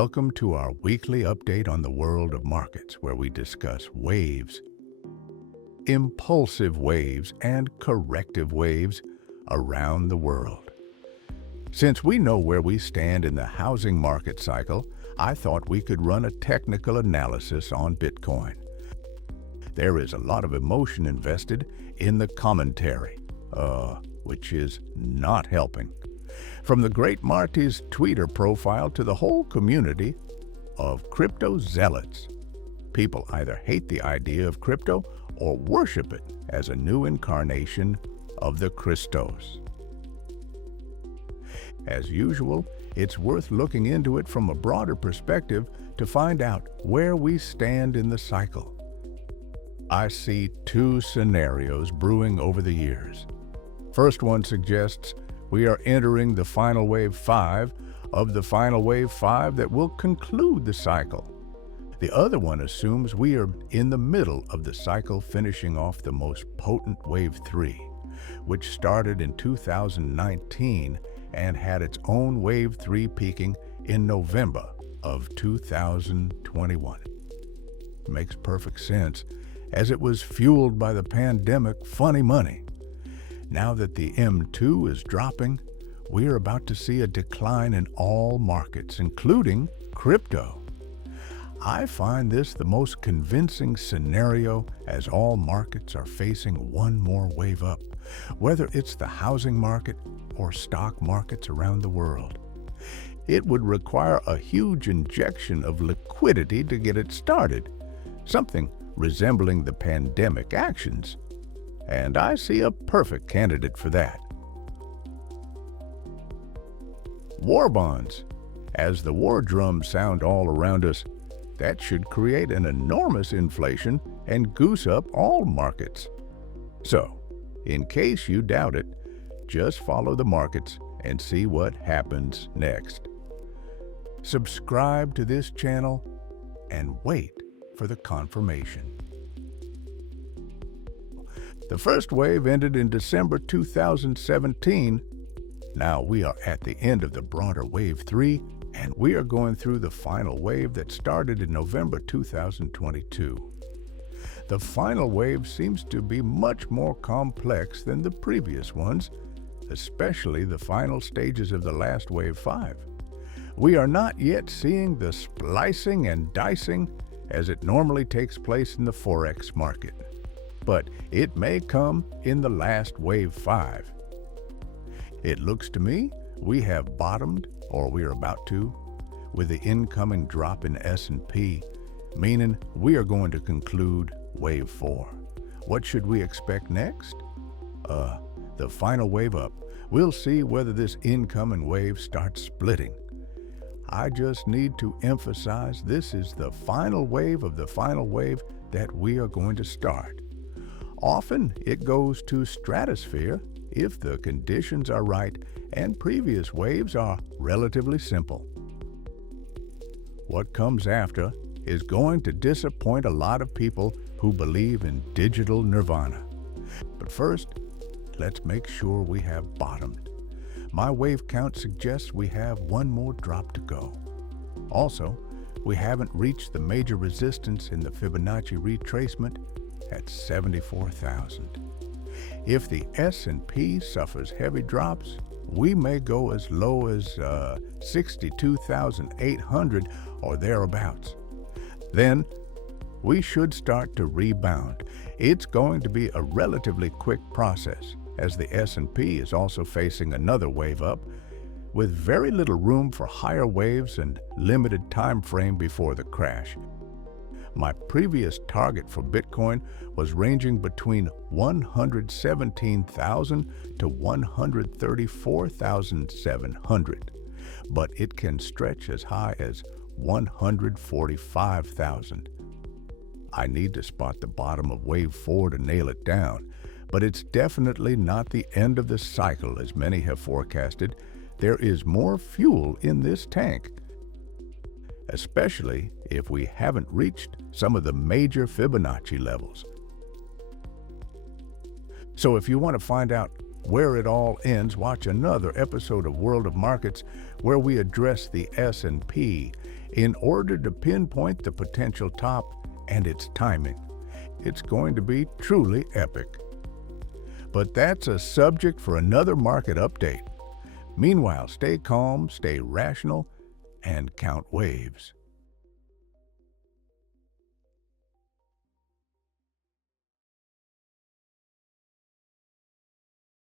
Welcome to our weekly update on the world of markets, where we discuss waves, impulsive waves, and corrective waves around the world. Since we know where we stand in the housing market cycle, I thought we could run a technical analysis on Bitcoin. There is a lot of emotion invested in the commentary, which is not helping. From the great Marty's Twitter profile to the whole community of crypto zealots, people either hate the idea of crypto or worship it as a new incarnation of the Christos. As usual, it's worth looking into it from a broader perspective to find out where we stand in the cycle. I see two scenarios brewing over the years. First one suggests we are entering the final wave 5 of the final wave 5 that will conclude the cycle. The other one assumes we are in the middle of the cycle, finishing off the most potent wave 3, which started in 2019 and had its own wave 3 peaking in November of 2021. Makes perfect sense, as it was fueled by the pandemic funny money. Now that the M2 is dropping, we are about to see a decline in all markets, including crypto. I find this the most convincing scenario, as all markets are facing one more wave up, whether it's the housing market or stock markets around the world. It would require a huge injection of liquidity to get it started, something resembling the pandemic actions. And I see a perfect candidate for that. War bonds. As the war drums sound all around us, that should create an enormous inflation and goose up all markets. So, in case you doubt it, just follow the markets and see what happens next. Subscribe to this channel and wait for the confirmation. The first wave ended in December 2017. Now we are at the end of the broader wave 3, and we are going through the final wave that started in November 2022. The final wave seems to be much more complex than the previous ones, especially the final stages of the last wave 5. We are not yet seeing the splicing and dicing as it normally takes place in the Forex market, but it may come in the last wave 5. It looks to me we have bottomed, or we are about to, with the incoming drop in S&P, meaning we are going to conclude wave 4. What should we expect next? The final wave up. We'll see whether this incoming wave starts splitting. I just need to emphasize this is the final wave of the final wave that we are going to start. Often it goes to stratosphere if the conditions are right and previous waves are relatively simple. What comes after is going to disappoint a lot of people who believe in digital nirvana. But first, let's make sure we have bottomed. My wave count suggests we have one more drop to go. Also, we haven't reached the major resistance in the Fibonacci retracement at 74,000. If the S&P suffers heavy drops, we may go as low as 62,800 or thereabouts. Then we should start to rebound. It's going to be a relatively quick process, as the S&P is also facing another wave up, with very little room for higher waves and limited time frame before the crash. My previous target for Bitcoin was ranging between 117,000 to 134,700, but it can stretch as high as 145,000. I need to spot the bottom of wave 4 to nail it down, but it's definitely not the end of the cycle as many have forecasted. There is more fuel in this tank, especially if we haven't reached some of the major Fibonacci levels. So if you want to find out where it all ends, watch another episode of World of Markets where we address the S&P in order to pinpoint the potential top and its timing. It's going to be truly epic. But that's a subject for another market update. Meanwhile, stay calm, stay rational, and count waves.